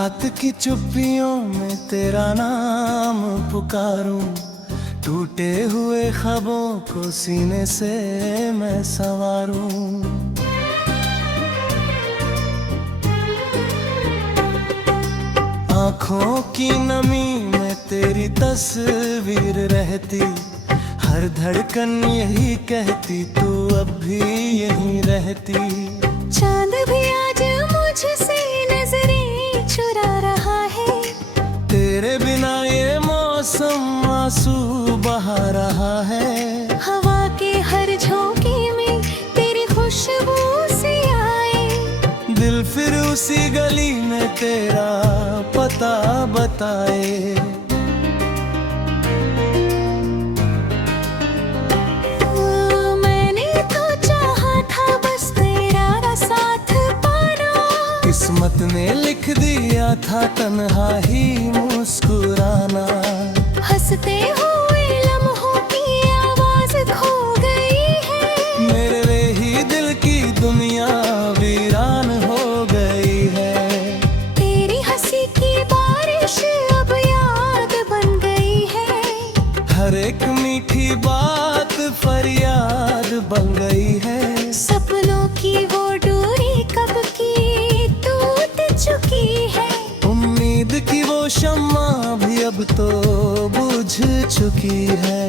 रात की चुप्पियों में तेरा नाम पुकारूं, टूटे हुए ख्वाबों को सीने से मैं संवारूं। आँखों की नमी में तेरी तस्वीर रहती, हर धड़कन यही कहती तू अब भी यहीं रहती। चांद भी आज मुझसे नजरें चुरा रहा है, तेरे बिना ये मौसम आंसू बहा रहा है। हवा के हर झोंके में तेरी खुशबू सी आए, दिल फिर उसी गली में तेरा पता बताए। मैंने तो चाहा था बस तेरा साथ पाना, किस्मत ने लिख दिया था तन्हा ही मुस्कुराना। हंसते हुए लम्हों की आवाज खो गई है, मेरे ही दिल की दुनिया वीरान हो गई है। तेरी हंसी की बारिश अब याद बन गई है, हर एक मीठी बात फरियाद बन गई है। सपनों की वो डोरी कब की टूट चुकी है, उम्मीद की वो शम्मा भी अब तो बुझ चुकी है।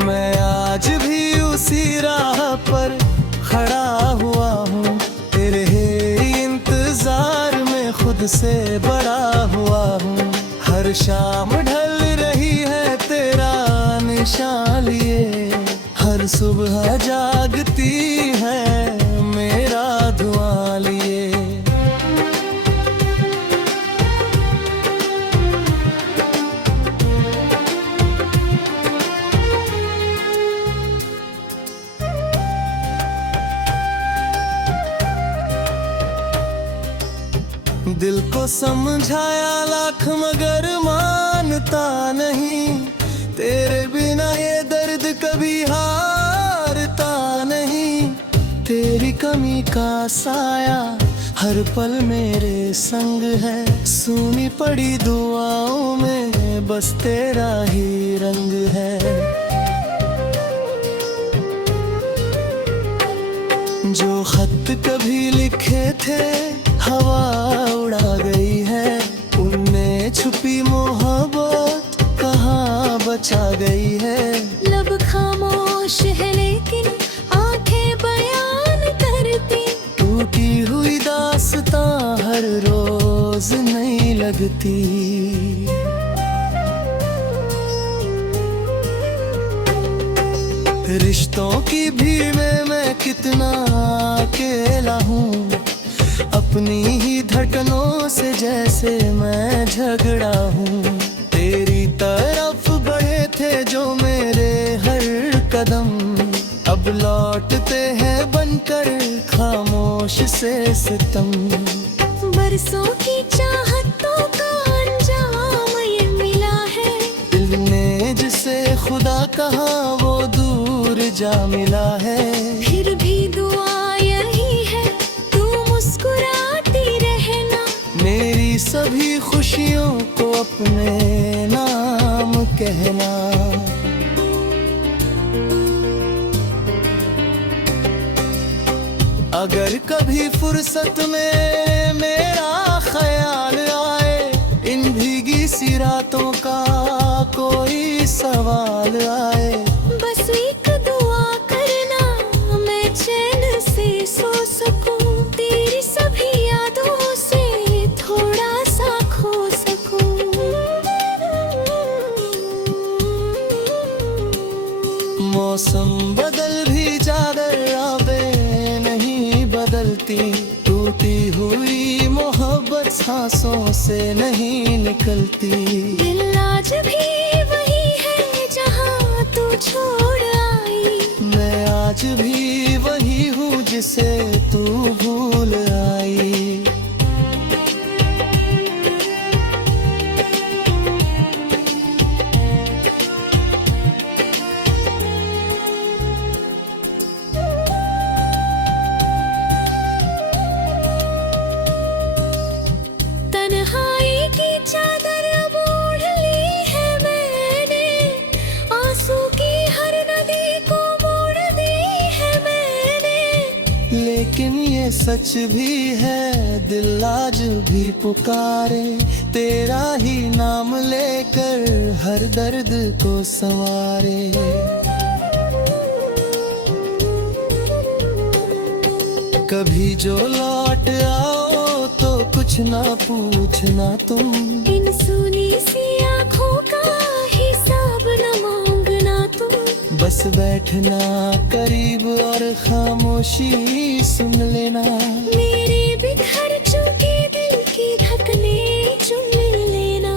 मैं आज भी उसी राह पर खड़ा हुआ हूँ, तेरे इंतजार में खुद से बड़ा हुआ हूँ। हर शाम ढल रही है तेरा निशान लिए, हर सुबह जागती है मेरा धुआं लिए। दिल को समझाया लाख मगर मानता नहीं, तेरे बिना ये दर्द कभी हारता नहीं। तेरी कमी का साया हर पल मेरे संग है, सूनी पड़ी दुआओं में बस तेरा ही रंग है। जो खत कभी लिखे थे हवा उड़ा गई है, उनमें छुपी मोहब्बत कहाँ बचा गई है। लब खामोश है लेकिन आंखें बयान करती, टूटी हुई दास्तां हर रोज नई लगती। रिश्तों की भीड़ में मैं कितना अकेला हूँ, अपनी ही धड़कनों से जैसे मैं झगड़ा हूँ। तेरी तरफ बढ़े थे जो मेरे हर कदम, अब लौटते हैं बनकर खामोश से सितम। बरसों की चाहतों का अंजाम ये मिला है, दिल ने जिसे खुदा कहा वो दूर जा मिला है। फिर भी दुआ यही है तू मुस्कुराती रहना, मेरी सभी खुशियों को अपने नाम कहना। अगर कभी फुर्सत में मेरा ख्याल आए, इन भीगी सी रातों का कोई सवाल आए, बस एक दुआ करना मैं चैन से सो सकूं, तेरी सभी यादों से थोड़ा सा खो सकूं। मौसम बदल भी जागर आबे नहीं बदलती, टूटी हुई मोहब्बत सांसों से नहीं निकलती। दिल आज भी वही है जहां तू छोड़ आई, मैं आज भी वही हूँ जिसे तू भूल आई। लेकिन ये सच भी है, दिल आज भी पुकारे तेरा ही नाम लेकर हर दर्द को संवारे। कभी जो लौट आओ तो कुछ ना पूछना तुम, इन सुनी सी आँखों का हिसाब न मांगना तुम। बस बैठना करीब और खामोशी सुन लेना, मेरे बिखर चुके दिल की धड़कने चुन लेना।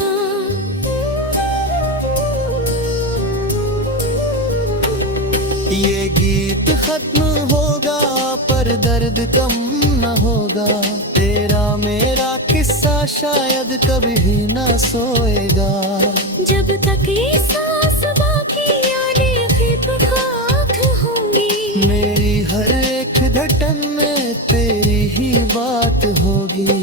ये गीत खत्म होगा पर दर्द कम न होगा, तेरा मेरा किस्सा शायद कभी न सोएगा। जब तक ये सांस बाकी यादें फिर खाक होंगी, मेरी हर एक धड़कन में तेरी ही बात होगी।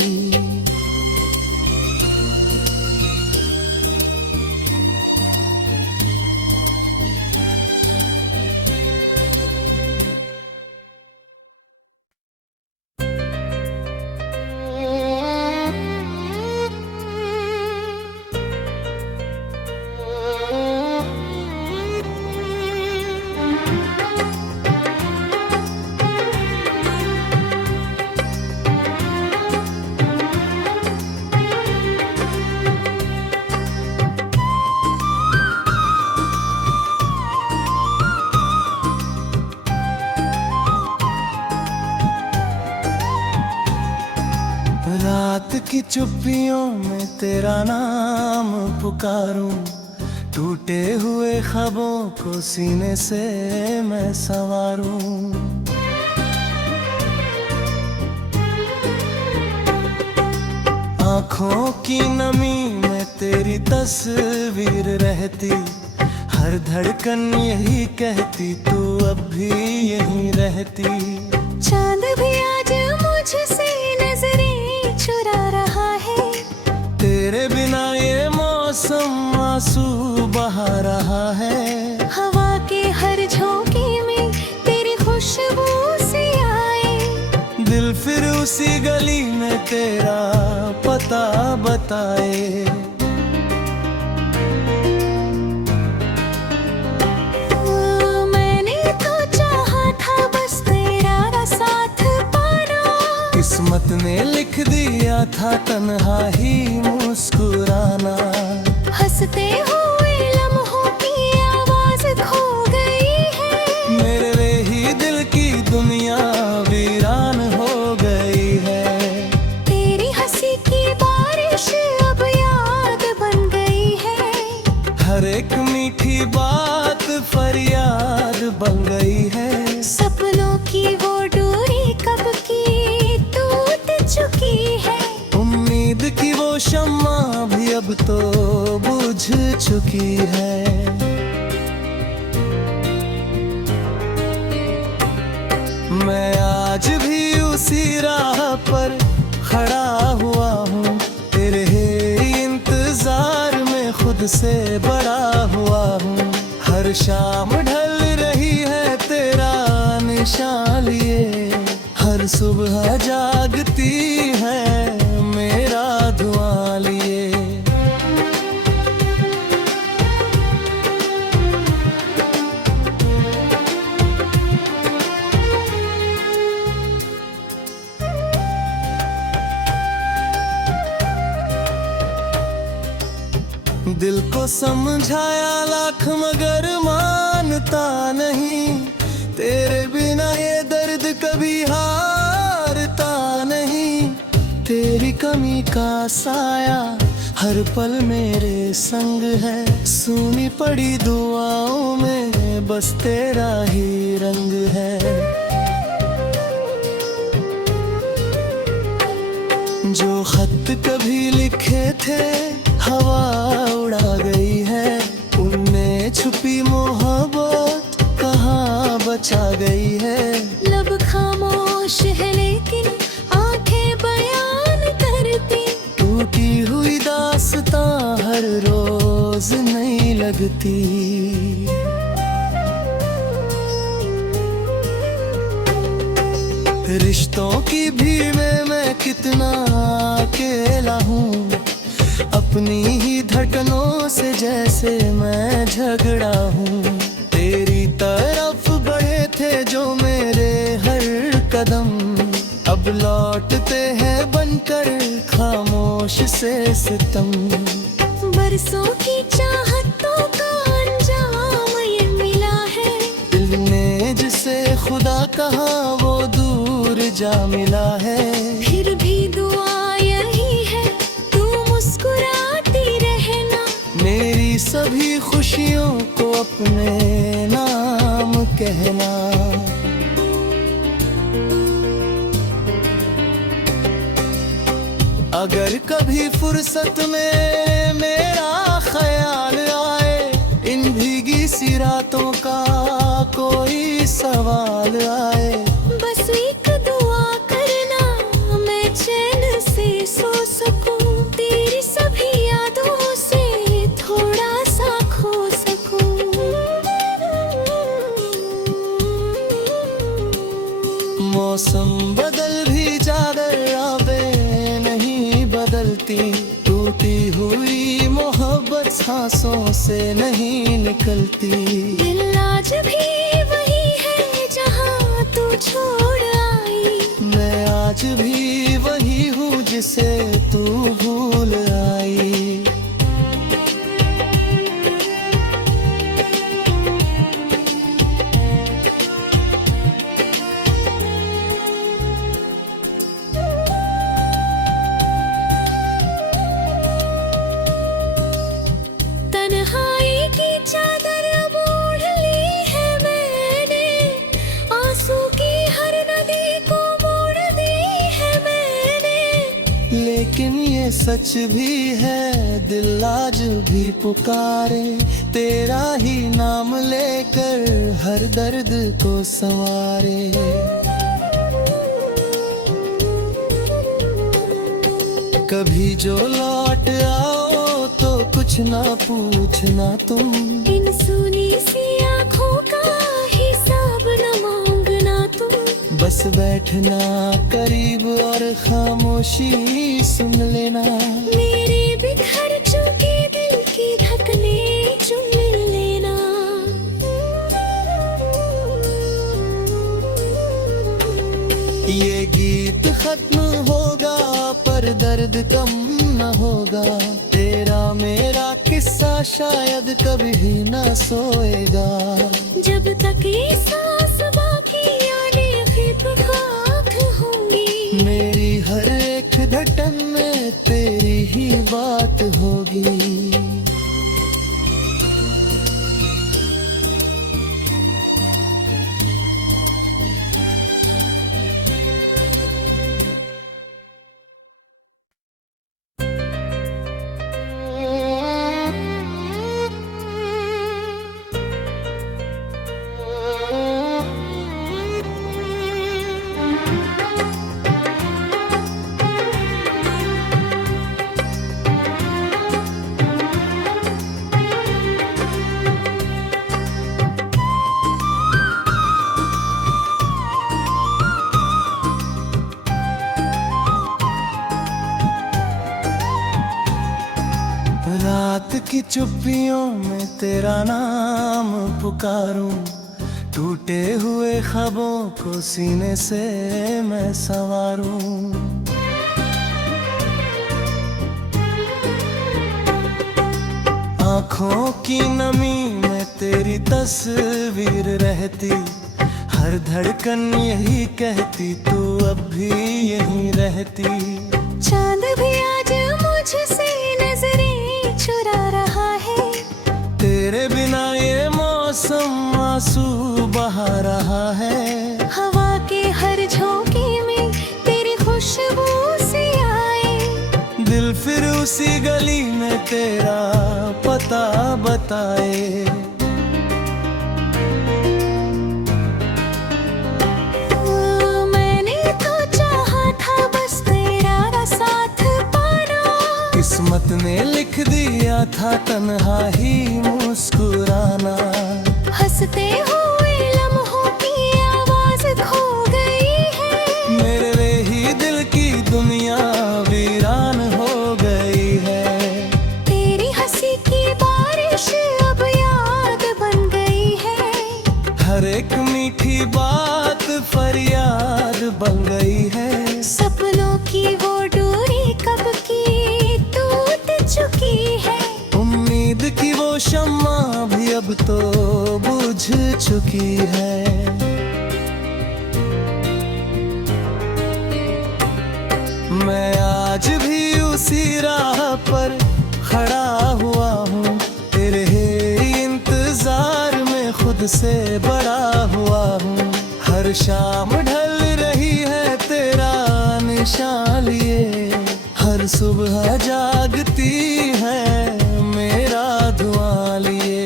रात की चुप्पियों में तेरा नाम पुकारूं, टूटे हुए ख्वाबों को सीने से मैं संवारूं। आँखों की नमी में तेरी तस्वीर रहती, हर धड़कन यही कहती तू अब भी यहीं रहती। चांद भी आज मुझसे नजरें चुरा रहा है, तेरे बिना ये मौसम आंसू बहा रहा है। हवा के हर झोंके में तेरी खुशबू से आए, दिल फिर उसी गली में तेरा पता बताए। मैंने तो चाहा था बस तेरा साथ पाना, किस्मत ने लिख दिया था तन्हा ही मुस्कुराना। हंसते हुए लम्हों की आवाज खो गई है, मेरे ही दिल की दुनिया वीरान हो गई है। तेरी हंसी की बारिश अब याद बन गई है, हर एक मीठी बात फरियाद बन गई है। सपनों की वो डोरी कब की टूट चुकी है, उम्मीद की वो शम्मा भी अब तो बुझ चुकी है। मैं आज भी उसी राह पर खड़ा हुआ हूँ, तेरे इंतजार में खुद से बड़ा हुआ हूँ। हर शाम ढल रही है तेरा निशान लिए, हर सुबह जागती है मेरा धुआं लिए। दिल को समझाया लाख मगर मानता नहीं, तेरे बिना ये दर्द कभी हारता नहीं। तेरी कमी का साया हर पल मेरे संग है, सुनी पड़ी दुआओं में बस तेरा ही रंग है। जो खत कभी लिखे थे हवा उड़ा गई है, उनमें छुपी मोहब्बत कहाँ बचा गई है। लब खामोश है लेकिन आंखें बयान करती, टूटी हुई दास्तां हर रोज नई लगती। रिश्तों की भीड़ में मैं कितना अकेला हूँ, अपनी ही धड़कनों से जैसे मैं झगड़ा हूँ। तेरी तरफ बढ़े थे जो मेरे हर कदम, अब लौटते हैं बनकर खामोश से सितम। बरसों की चाहतों का अंजाम ये मिला है, दिल ने जिसे खुदा कहा वो दूर जा मिला है। फिर भी दुआ यही है तू मुस्कुराती रहना, मेरी सभी खुशियों को अपने नाम कहना। अगर कभी फुर्सत में मेरा ख्याल आए, इन भीगी सी रातों का कोई सवाल आए, बस एक दुआ करना मैं चैन से सो सकूं, तेरी सभी यादों से थोड़ा सा खो सकूं। मौसम बदल भी जागर आवे नहीं बदलती, टूटी हुई मोहब्बत सांसों से नहीं निकलती। दिल आज भी वही है जहां तू छोड़ आई, मैं आज भी वही हूँ जिसे तू भूल आई। तन्हाई की चादर अब ओढ़ ली है मैंने, आंसू की हर नदी को मोड़ दी है मैंने। लेकिन ये सच भी है दिल आज भी पुकारे, तेरा ही नाम लेकर हर दर्द को संवारे। कभी जो लौट आओ तो कुछ ना पूछना तुम, इन सुनी सी आँखों का हिसाब न मांगना तुम। बस बैठना करीब और खामोशी सुन लेना, मेरे बिखर चुके दिल की धड़कने चुन लेना। ये गीत खत्म होगा पर दर्द कम न होगा, तेरा मेरा किस्सा शायद कभी भी न सोएगा। जब तक ये सांस बाकी यादें फिर खाक होंगी, मेरी हर एक धड़कन में तेरी ही बात होगी। रात की चुप्पियों में तेरा नाम पुकारूं, टूटे हुए ख्वाबों को सीने से मैं संवारूं। आँखों की नमी में तेरी तस्वीर रहती, हर धड़कन यही कहती तू अब भी यहीं रहती। चांद भी आज मुझसे नजरें चुरा रहा है, तेरे बिना ये मौसम आंसू बहा रहा है। हवा के हर झोंके में तेरी खुशबू सी आए, दिल फिर उसी गली में तेरा पता बताए। मैंने तो चाहा था बस तेरा साथ पाना, किस्मत ने लिख दिया था तन्हा ही मुस्कुराना। हंसते हुए लम्हों की आवाज खो गई है, की बात फरियाद बन गई है। सपनों की वो डोरी कब की टूट चुकी है। उम्मीद की वो शम्मा भी अब तो बुझ चुकी है। मैं आज भी उसी राह पर खड़ा हुआ हूँ, तेरे इंतजार में खुद से बड़ा हुआ हूँ। हर शाम ढल रही है तेरा निशान लिए, हर सुबह जागती है मेरा धुआं लिए।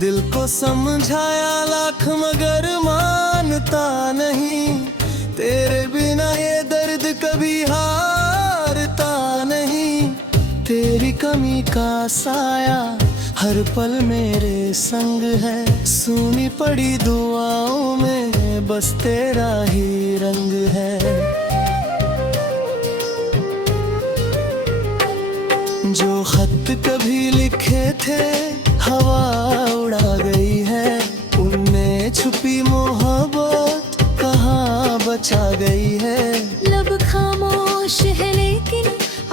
दिल को समझाया लाख मगर मानता नहीं, तेरे बिना ये दर्द कभी हारता नहीं। तेरी कमी का साया हर पल मेरे संग है, सुनी पड़ी दुआओं में बस तेरा ही रंग है। जो खत कभी लिखे थे हवा उड़ा गई है, उनमें छुपी मोहब्बत कहाँ बचा गई है। लब खामोश है लेकिन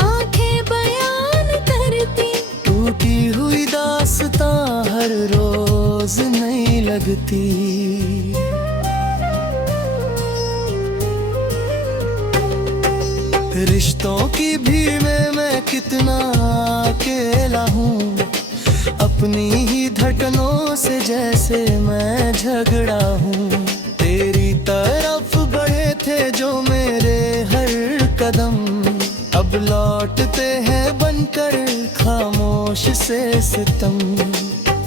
आंखें बयान करती, टूटी हुई दास्तां हर रोज नई लगती। रिश्तों की भीड़ में मैं कितना अकेला हूँ, अपनी ही धड़कनों से जैसे मैं झगड़ा हूँ। तेरी तरफ बढ़े थे जो मेरे हर कदम, अब लौटते हैं बनकर खामोश से सितम।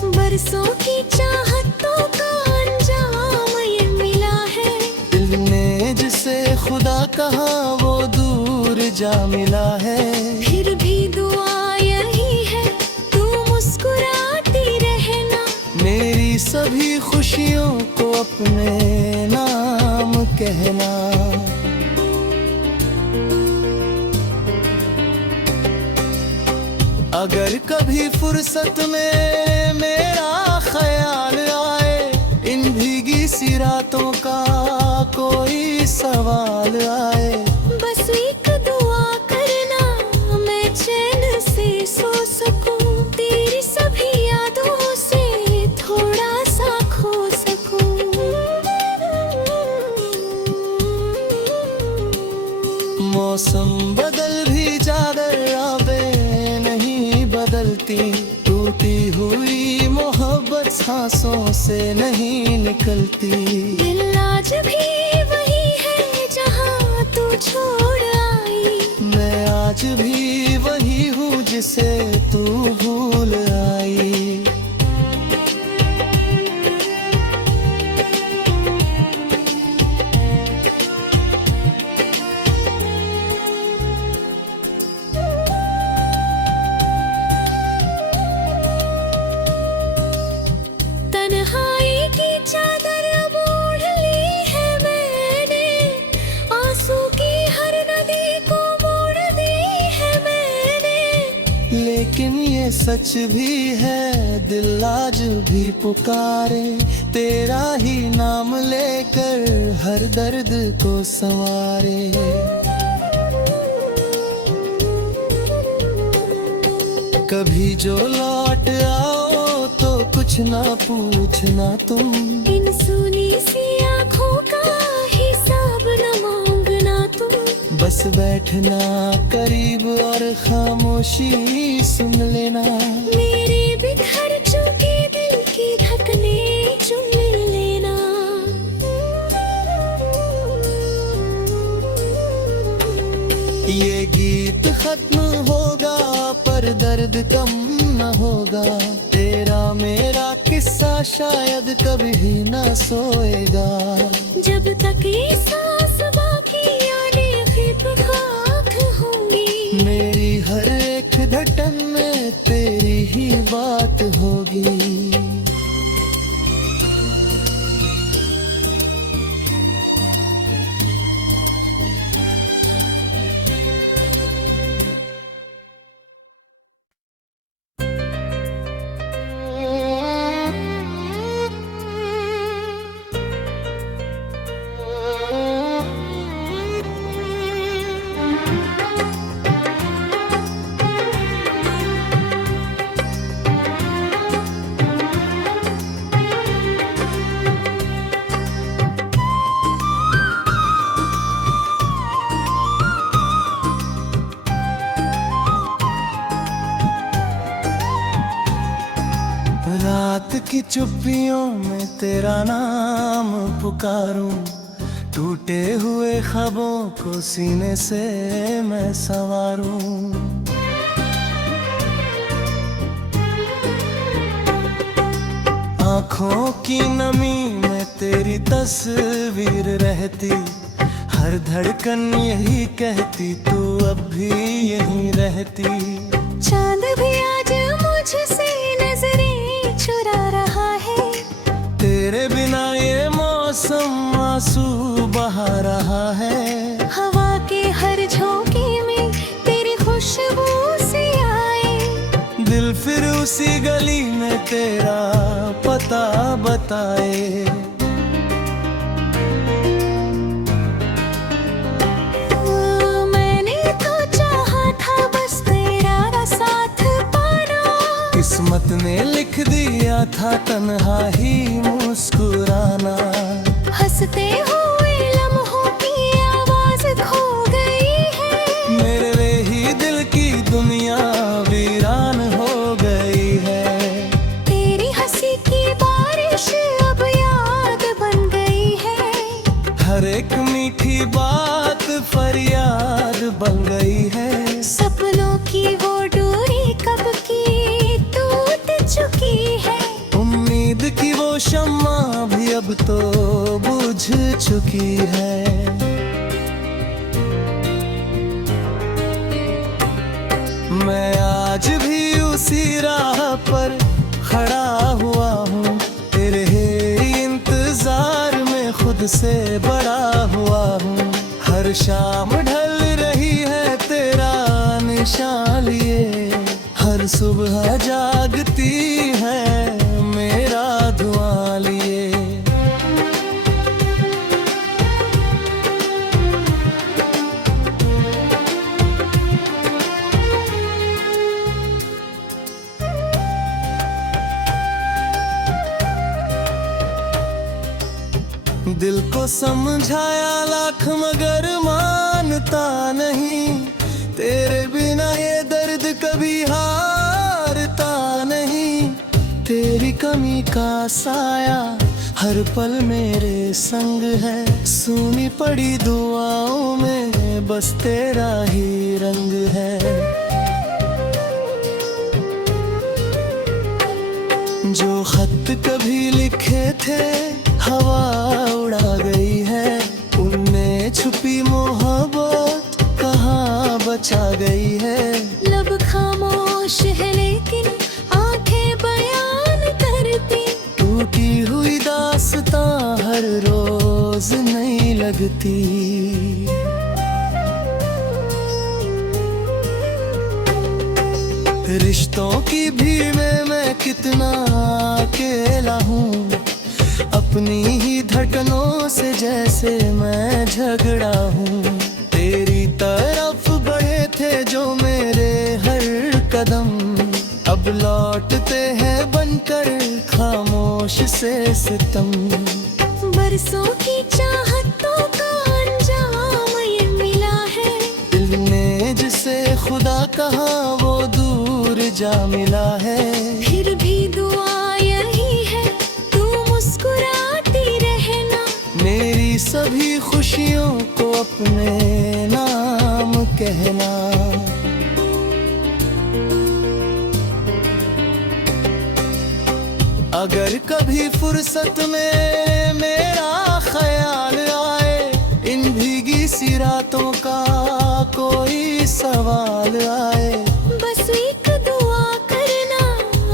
बरसों की चाहतों का अंजाम ये मिला है। दिल ने जिसे खुदा कहा वो दूर जा मिला है। फिर भी दुआ यही है तू मुस्कुराती रहना, मेरी सभी खुशियों को अपने नाम कहना। अगर कभी फुर्सत में मेरा ख्याल आए, इन भीगी सी रातों का कोई सवाल आए, बस एक दुआ करना मैं चैन से सो सकूं, तेरी सभी यादों से थोड़ा सा खो सकूं। मौसम बदल भी जागर आबे नहीं बदलती, टूटी हुई मोहब्बत सांसों से नहीं निकलती। दिल आज भी वही है जहां तू छोड़ आई, मैं आज भी वही हूँ जिसे तू भूल आई। तन्हाई की चादर अब ओढ़ ली है मैंने, आंसू की हर नदी को मोड़ दी है मैंने। लेकिन ये सच भी है दिल आज भी पुकारे, तेरा ही नाम लेकर हर दर्द को संवारे। कभी जो लौट आओ तो कुछ ना पूछना तुम, इन सुनी सी आँखों का हिसाब न मांगना तुम। बस बैठना करीब और खामोशी सुन लेना, मेरे बिखर चुके दिल की धड़कने चुन लेना। ये गीत खत्म होगा पर दर्द कम न होगा, तेरा मेरा किस्सा शायद कभी भी ना सोएगा। जब तक ये सांस बाकी यादें फिर खाक होंगी, मेरी हर एक धड़कन में तेरी ही बात होगी। चुप्पियों में तेरा नाम पुकारूं, टूटे हुए ख्वाबों को सीने से मैं संवारूं। आँखों की नमी में तेरी तस्वीर रहती, हर धड़कन यही कहती तू अब भी यहीं रहती। चांद भी आज मुझसे नजरें चुरा रहा है, तेरे बिना ये मौसम आंसू बहा रहा है। हवा के हर झोंके में तेरी खुशबू सी आए, दिल फिर उसी गली में तेरा पता बताए। मैंने तो चाहा था बस तेरा साथ पाना, किस्मत ने लिख दिया था तन्हा ही मुस्कुराना। हंसते हुए लम्हों की आवाज खो गई है, मेरे ही दिल की दुनिया वीरान हो गई है। तेरी हंसी की बारिश अब याद बन गई है, हर एक मीठी बात फरियाद बन गई है। सपनों की वो डोरी कब की टूट चुकी है, उम्मीद की वो शम्मा भी अब तो बुझ चुकी है। मैं आज भी उसी राह पर खड़ा हुआ हूँ, तेरे इंतजार में खुद से बड़ा हुआ हूँ। हर शाम ढल रही है तेरा निशान लिए, हर सुबह जागती है मेरा धुआं लिए। दिल को समझाया लाख मगर मानता नहीं, तेरे बिना ये दर्द कभी हारता नहीं। तेरी कमी का साया हर पल मेरे संग है, सुनी पड़ी दुआओं में बस तेरा ही रंग है। जो खत कभी लिखे थे हवा उड़ा गई है, उनमें छुपी मोहब्बत कहाँ बचा गई है। लब खामोश है लेकिन आंखें बयान करती, टूटी हुई दास्तां हर रोज नई लगती। रिश्तों की भीड़ में मैं कितना अकेला हूँ, अपनी ही धड़कनों से जैसे मैं झगड़ा हूँ। तेरी तरफ बढ़े थे जो मेरे हर कदम, अब लौटते हैं बनकर खामोश से सितम। बरसों की चाहतों का अंजाम ये मिला है, दिल ने जिसे खुदा कहा वो दूर जा मिला है। फिर भी दुआ यही है तू मुस्कुराती रहना, मेरी सभी खुशियों को अपने नाम कहना। अगर कभी फुर्सत में मेरा ख्याल आए, इन भीगी सी रातों का कोई सवाल आए, बस एक दुआ करना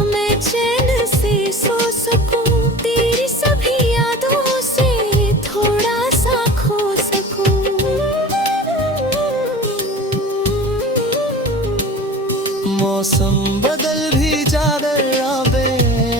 मैं चैन से सो सकूं, तेरी सभी यादों से थोड़ा सा खो सकूं। मौसम बदल भी जागर आवे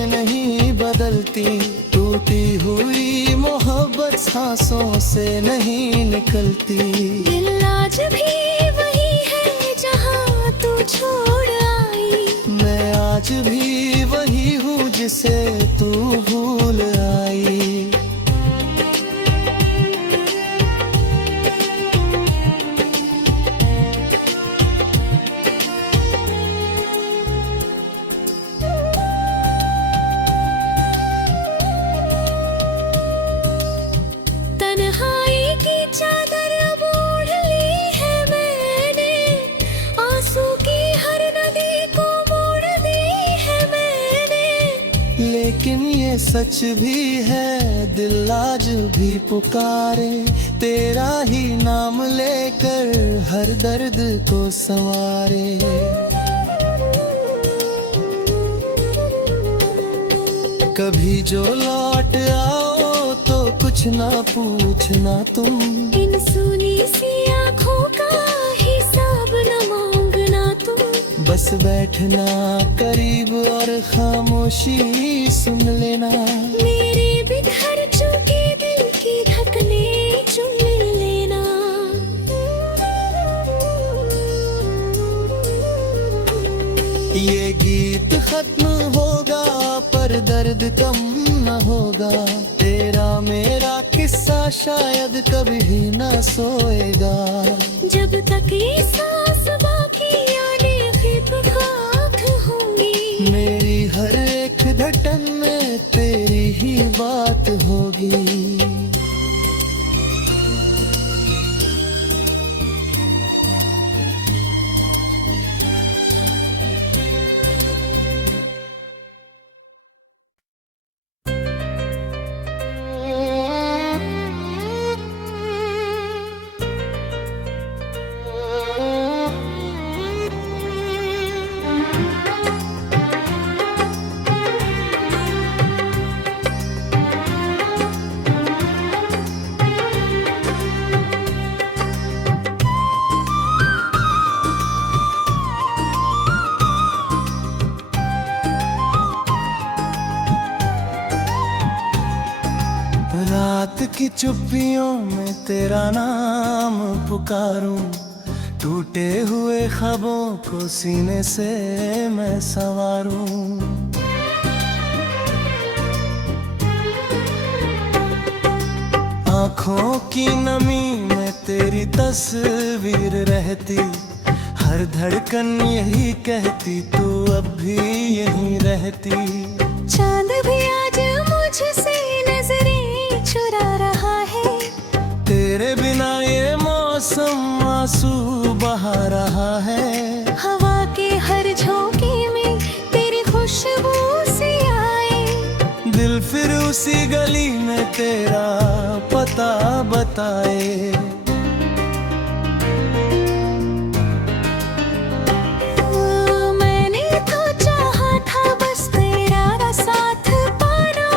नहीं बदलती, टूटी हुई मोहब्बत सांसों से नहीं निकलती। दिल आज भी वही है जहां तू छोड़ आई, मैं आज भी वही हूँ जिसे तू भूल आई। सच भी है, दिल आज भी पुकारे तेरा ही नाम लेकर हर दर्द को संवारे। कभी जो लौट आओ तो कुछ ना पूछना तुम, इन सुनी सी आँखों का हिसाब न मांगना तुम। बस बैठना करीब और खामोशी सुन लेना, मेरे बिखर चुके दिल की धड़कने चुन लेना। ये गीत खत्म होगा पर दर्द कम न होगा, तेरा मेरा किस्सा शायद कभी भी न सोएगा। जब तक ये सांस बाकी यादें फिर खाक होंगी, मेरी हर एक धड़कन में तेरी ही बात होगी। रात की चुप्पियों में तेरा नाम पुकारूं, टूटे हुए ख्वाबों को सीने से मैं संवारूं। आँखों की नमी में तेरी तस्वीर रहती, हर धड़कन यही कहती तू अब भी यहीं रहती। चांद भी आज मुझसे नजरें चुरा रहा है, तेरे बिना ये मौसम आंसू बहा रहा है। हवा के हर झोंके में तेरी खुशबू से आए, दिल फिर उसी गली में तेरा पता बताए। मैंने तो चाहा था बस तेरा साथ पाना,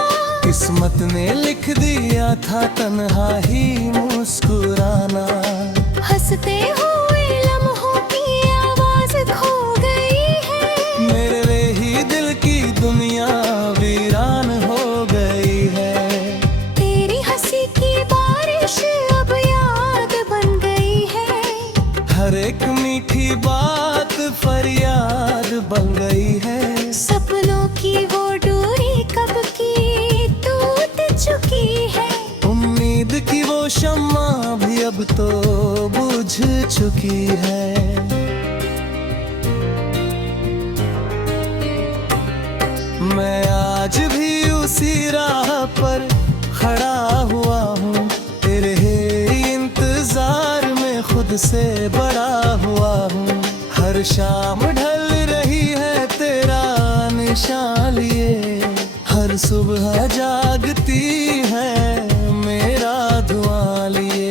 किस्मत ने लिख दिया था तन्हा ही मुस्कुराना। हंसते हुए लम्हों की आवाज खो गई है, मेरे ही दिल की दुनिया वीरान हो गई है। तेरी हंसी की बारिश अब याद बन गई है, हर एक मीठी बात फरियाद बन गई है। सपनों की वो डोरी कब की टूट चुकी है, उम्मीद की वो शम्मा भी अब तो बुझ चुकी है। मैं आज भी उसी राह पर खड़ा हुआ हूँ, तेरे इंतजार में खुद से बड़ा हुआ हूँ। हर शाम ढल रही है तेरा निशान लिए, हर सुबह जागती है मेरा धुआं लिए।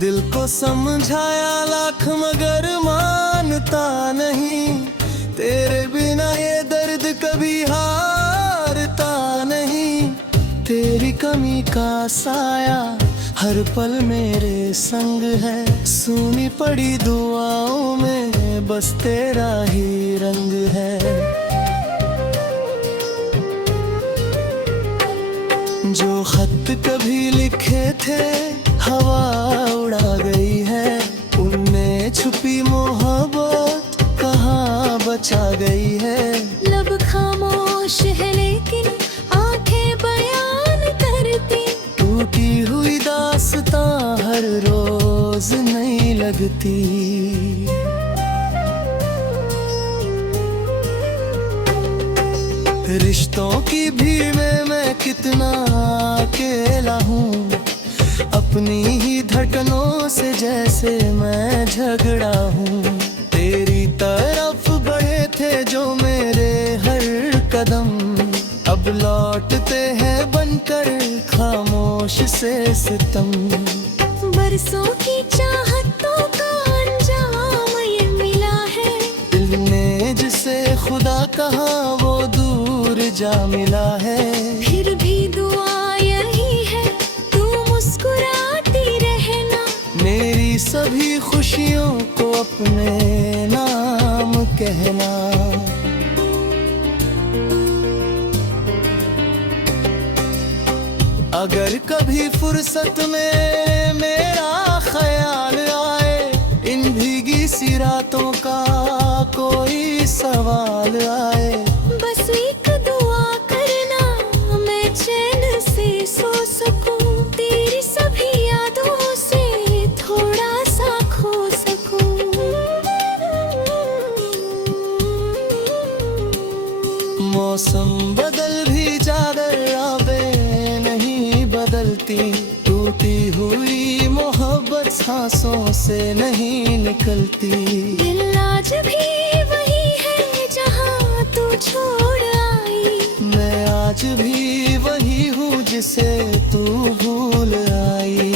दिल को समझाया लाख मगर मानता नहीं, तेरे बिना ये दर्द कभी हारता नहीं। तेरी कमी का साया हर पल मेरे संग है, सुनी पड़ी दुआओं में बस तेरा ही रंग है। जो खत कभी लिखे थे हवा उड़ा गई है, उनमें छुपी मोहब्बत कहाँ बचा गई है। लब खामोश है लेकिन आंखें बयान करती, टूटी हुई दास्तां हर रोज नई लगती। रिश्तों की भीड़ में मैं कितना अकेला हूँ, अपनी ही धड़कनों से जैसे मैं झगड़ा हूँ। तेरी तरफ बढ़े थे जो मेरे हर कदम, अब लौटते हैं बनकर खामोश से सितम। बरसों की चाहतों का अंजाम ये मिला है, दिल ने जिसे खुदा कहा वो दूर जा मिला है। फिर भी दुआ यही है तू मुस्कुराती रहना, मेरी सभी खुशियों को अपने नाम कहना। अगर कभी फुर्सत में मेरा ख्याल आए, इन भीगी सी रातों का कोई सवाल आए, बस एक दुआ करना मैं चैन से सो सकूं, तेरी सभी यादों से थोड़ा सा खो सकूं। मौसम बदल भी जागर आवे नहीं बदलती, टूटी हुई मोहब्बत सांसों से नहीं निकलती। दिल आज भी वही है जहां तू छोड़ आई, मैं आज भी वही हूँ जिसे तू भूल आई।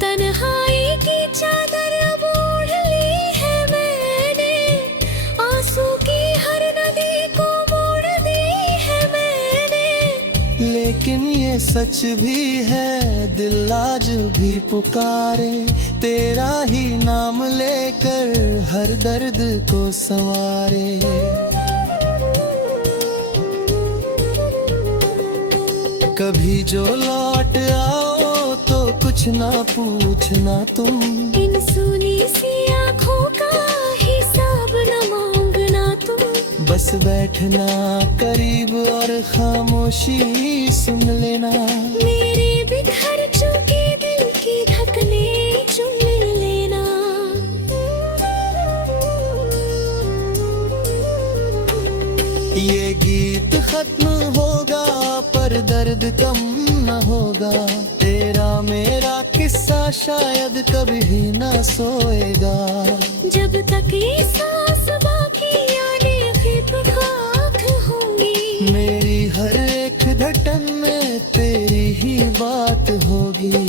तन्हाई की चादर अब ओढ़ ली है मैंने, आंसू की हर नदी को मोड़ दी है मैंने। लेकिन ये सच भी है दिल आज भी पुकारे, तेरा ही नाम लेकर हर दर्द को संवारे। कभी जो लौट आओ तो कुछ ना पूछना तुम, इन सुनी सी आँखों का हिसाब न मांगना तुम। बस बैठना करीब और खामोशी सुन लेना, मेरे बिखर चुके दिल की धड़कने चुन लेना। ये गीत खत्म होगा पर दर्द कम न होगा, तेरा मेरा किस्सा शायद कभी भी ना सोएगा। जब तक ये सांस बाकी यादें फिर खाक होंगी, मेरी हर एक धड़कन में तेरी ही बात होगी।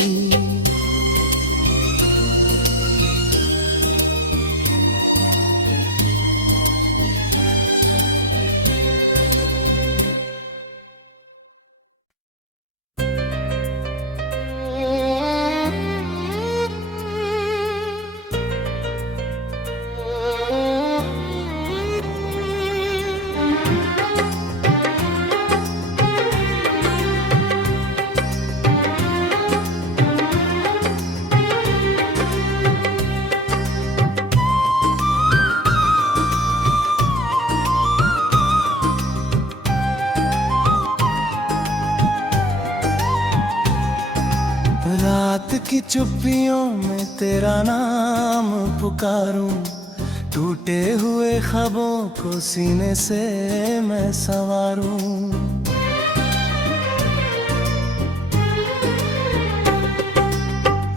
रात की चुप्पियों में तेरा नाम पुकारूं, टूटे हुए ख्वाबों को सीने से मैं संवारूं।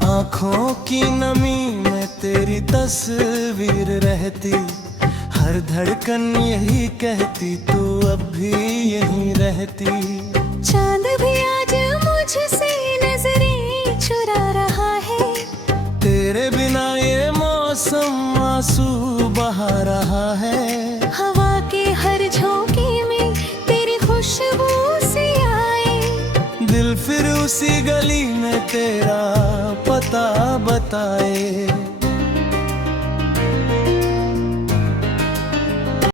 आँखों की नमी में तेरी तस्वीर रहती, हर धड़कन यही कहती तू अब भी यहीं रहती। चांद भी आज मुझसे नजरें चुरा रहा है, तेरे बिना ये मौसम आंसू बहा रहा है। हवा के हर झोंके में तेरी खुशबू सी आए, दिल फिर उसी गली में तेरा पता बताए।